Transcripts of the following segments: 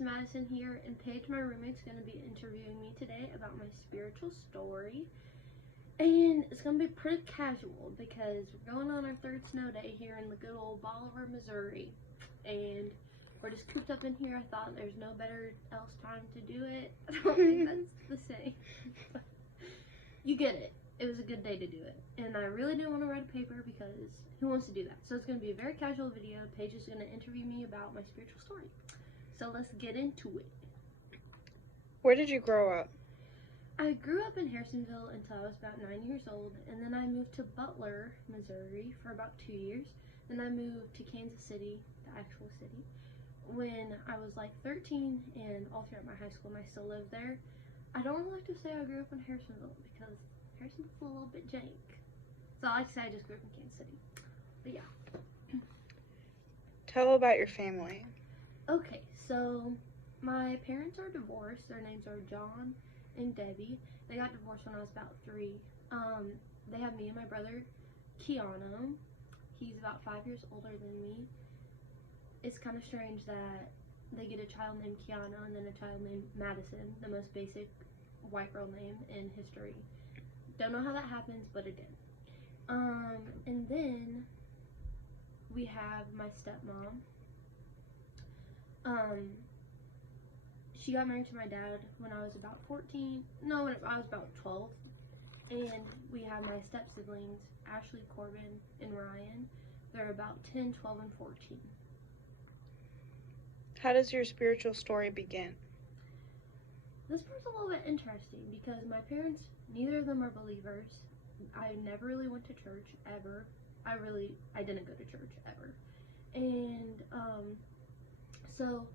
Miss Madison here, and Paige, my roommate's going to be interviewing me today about my spiritual story. And it's going to be pretty casual because we're going on our third snow day here in the good old Bolivar, Missouri. And we're just cooped up in here. I thought there's no better else time to do it. I don't think that's the same. You get it. It was a good day to do it. And I really didn't want to write a paper because who wants to do that? So it's going to be a very casual video. Paige is going to interview me about my spiritual story. So let's get into it. Where did you grow up? I grew up in Harrisonville until I was about 9 years old, and then I moved to Butler, Missouri for about 2 years. Then I moved to Kansas City, the actual city, when I was like 13, and all throughout my high school, and I still live there. I don't really like to say I grew up in Harrisonville because Harrisonville's a little bit jank. So I like to say I just grew up in Kansas City. But yeah. Tell about your family. Okay, so my parents are divorced. Their names are John and Debbie. They got divorced when I was about 3. They have me and my brother Keanu. He's about 5 years older than me. It's kind of strange that they get a child named Kiana and then a child named Madison, the most basic white girl name in history. Don't know how that happens, but it did. And then we have my stepmom. She got married to my dad when I was about 14. No, when I was about 12. And we have my step siblings, Ashley, Corbin, and Ryan. They're about 10, 12, and 14. How does your spiritual story begin? This part's a little bit interesting because my parents, neither of them are believers. I never really went to church, ever. I didn't go to church, ever. And, so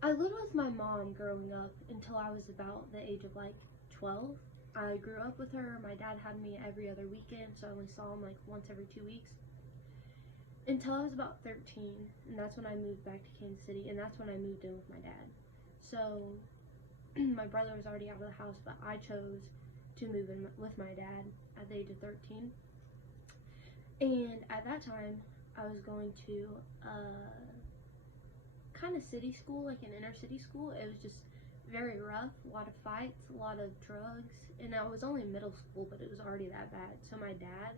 I lived with my mom growing up until I was about the age of like 12. I grew up with her. My dad had me every other weekend, so I only saw him like once every 2 weeks. Until I was about 13, and that's when I moved back to Kansas City, and that's when I moved in with my dad. So my brother was already out of the house, but I chose to move in with my dad at the age of 13. And at that time, I was going to kind of city school, like an inner city school. It was just very rough, a lot of fights, a lot of drugs, and I was only in middle school, but it was already that bad. So my dad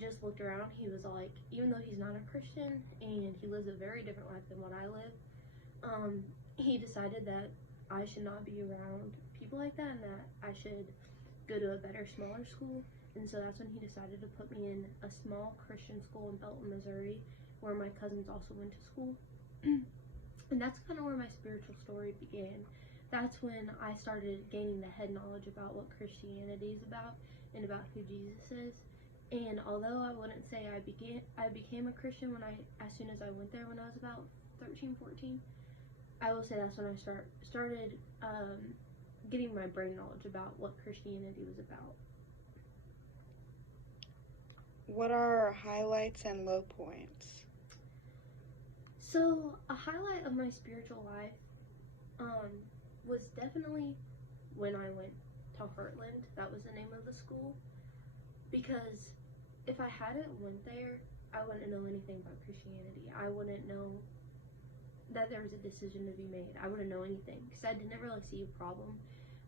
just looked around. He was like, even though he's not a Christian and he lives a very different life than what I live, he decided that I should not be around people like that and that I should go to a better, smaller school. And so that's when he decided to put me in a small Christian school in Belton, Missouri, where my cousins also went to school. And that's kind of where my spiritual story began. That's when I started gaining the head knowledge about what Christianity is about and about who Jesus is. And although I wouldn't say I became a Christian as soon as I went there when I was about 13, 14, I will say that's when I started getting my brain knowledge about what Christianity was about. What are highlights and low points? So a highlight of my spiritual life was definitely when I went to Heartland. That was the name of the school. Because if I hadn't went there, I wouldn't know anything about Christianity. I wouldn't know that there was a decision to be made. I wouldn't know anything because I didn't really see a problem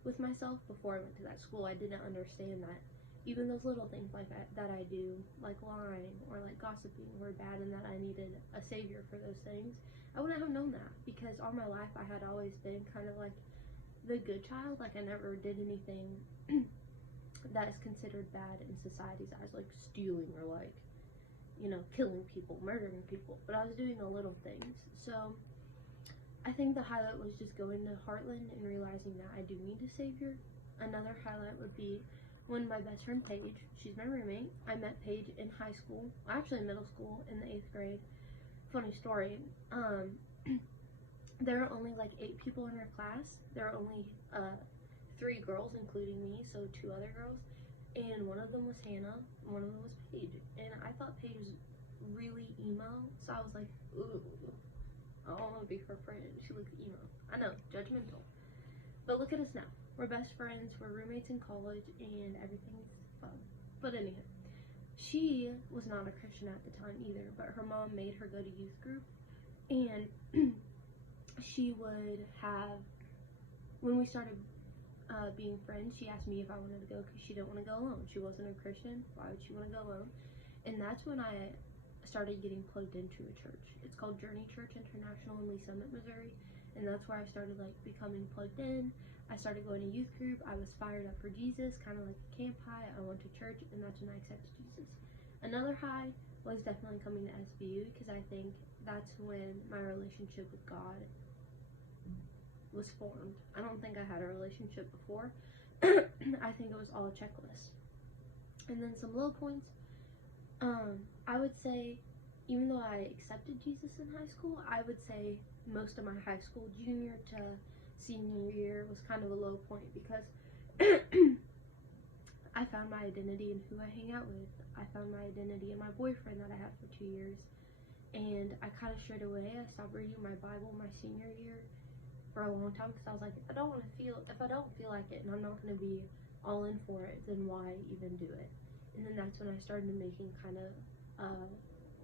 with myself before I went to that school. I didn't understand that even those little things like that I do, like lying or like gossiping, were bad and that I needed a savior for those things. I wouldn't have known that because all my life I had always been kind of like the good child. Like I never did anything that is considered bad in society's eyes, like stealing or like, killing people, murdering people. But I was doing the little things. So I think the highlight was just going to Heartland and realizing that I do need a savior. Another highlight would be when my best friend Paige, she's my roommate, I met Paige in high school, actually in middle school, in the 8th grade. Funny story, there are only like 8 people in her class. There are only 3 girls, including me, so 2 other girls, and one of them was Hannah, and one of them was Paige, and I thought Paige was really emo, so I was like, ooh, I don't want to be her friend. She looks emo. I know, judgmental. But look at us now. We're best friends, we're roommates in college, and everything's fun. But anyhow, she was not a Christian at the time either, but her mom made her go to youth group, and she would have, when we started being friends, she asked me if I wanted to go because she didn't want to go alone. She wasn't a Christian. Why would she want to go alone? And that's when I started getting plugged into a church. It's called Journey Church International in Lee Summit, Missouri. And that's where I started like becoming plugged in. I started going to youth group. I was fired up for Jesus, kind of like a camp high. I went to church, and that's when I accepted Jesus. Another high was definitely coming to SBU, because I think that's when my relationship with God was formed. I don't think I had a relationship before. I think it was all a checklist. And then some low points. I would say, even though I accepted Jesus in high school, I would say most of my high school junior to senior year was kind of a low point, because I found my identity in who I hang out with. I found my identity in my boyfriend that I had for 2 years. And I kind of strayed away. I stopped reading my Bible my senior year for a long time, because I was like, if I don't feel like it, and I'm not going to be all in for it, then why even do it? And then that's when I started making kind of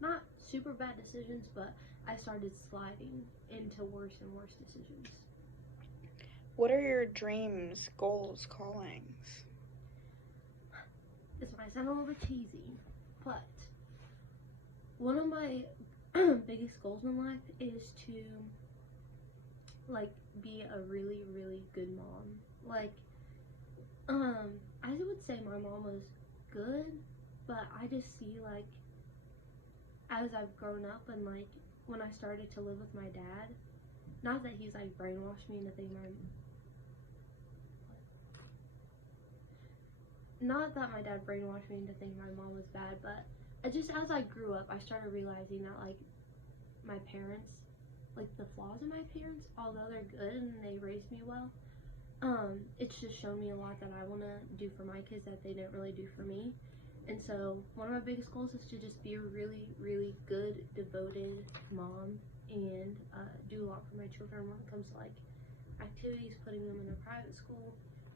not super bad decisions, but I started sliding into worse and worse decisions. What are your dreams, goals, callings? This might sound a little bit cheesy, but one of my biggest goals in life is to like be a really, really good mom. Like, I would say my mom was good, but I just see like as I've grown up and like when I started to live with my dad, not that he's like brainwashed me into thinking not that my dad brainwashed me into thinking my mom was bad, but just as I grew up, I started realizing that like my parents, like the flaws in my parents, although they're good and they raised me well, it's just shown me a lot that I want to do for my kids that they didn't really do for me. And so one of my biggest goals is to just be a really, really good, devoted mom, and do a lot for my children when it comes to like activities, putting them in a private school,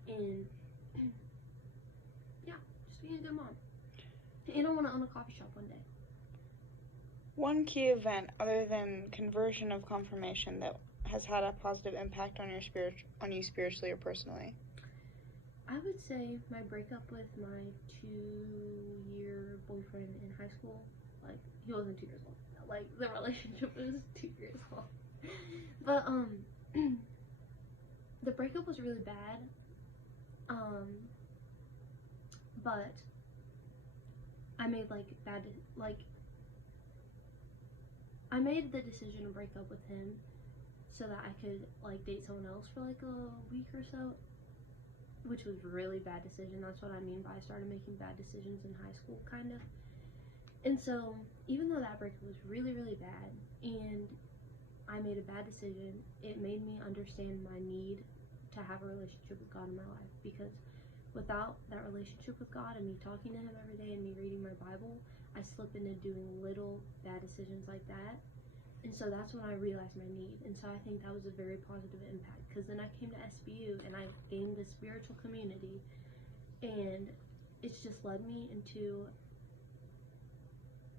and yeah, just being a good mom. And I want to own a coffee shop one day. One key event other than conversion of confirmation that has had a positive impact on you spiritually or personally? I would say my breakup with my 2-year boyfriend in high school. Like, he wasn't 2 years old. Like, the relationship was 2 years long. But the breakup was really bad. But I made I made the decision to break up with him so that I could like date someone else for like a week or so, which was a really bad decision. That's what I mean by I started making bad decisions in high school, kind of. And so even though that breakup was really, really bad and I made a bad decision, it made me understand my need to have a relationship with God in my life, because without that relationship with God and me talking to him every day and me reading my Bible, I slip into doing little bad decisions like that. And so that's when I realized my need. And so I think that was a very positive impact, because then I came to SBU and I gained this spiritual community, and it's just led me into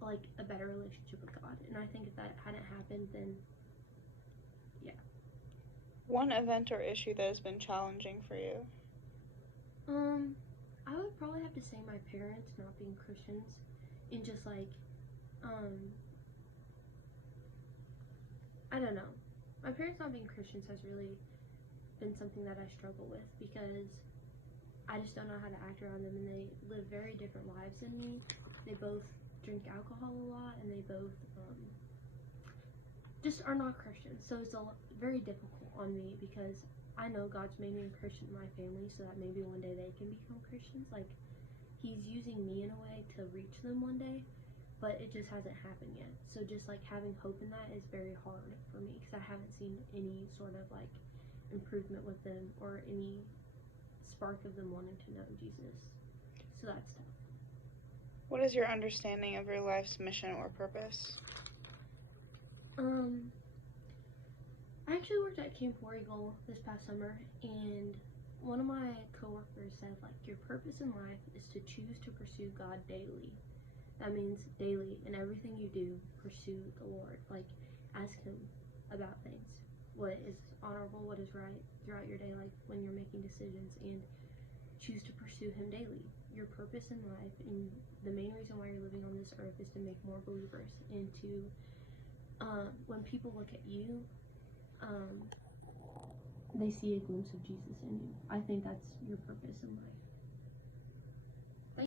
like a better relationship with God. And I think if that hadn't happened, then yeah. One event or issue that has been challenging for you? I would probably have to say my parents not being Christians, and just like, I don't know. My parents not being Christians has really been something that I struggle with, because I just don't know how to act around them, and they live very different lives than me. They both drink alcohol a lot, and they both just are not Christians. So it's very difficult on me, because I know God's made me a Christian in my family so that maybe one day they can become Christians. Like, he's using me in a way to reach them one day, but it just hasn't happened yet. So just like having hope in that is very hard for me, because I haven't seen any sort of like improvement with them or any spark of them wanting to know Jesus. So that's tough. What is your understanding of your life's mission or purpose? I actually worked at Camp War Eagle this past summer, and one of my coworkers said, like, your purpose in life is to choose to pursue God daily. That means daily, in everything you do, pursue the Lord. Like, ask him about things. what is honorable, what is right throughout your day, like when you're making decisions, and choose to pursue him daily. Your purpose in life and the main reason why you're living on this earth is to make more believers, and to when people look at you, they see a glimpse of Jesus in you. I think that's your purpose in life.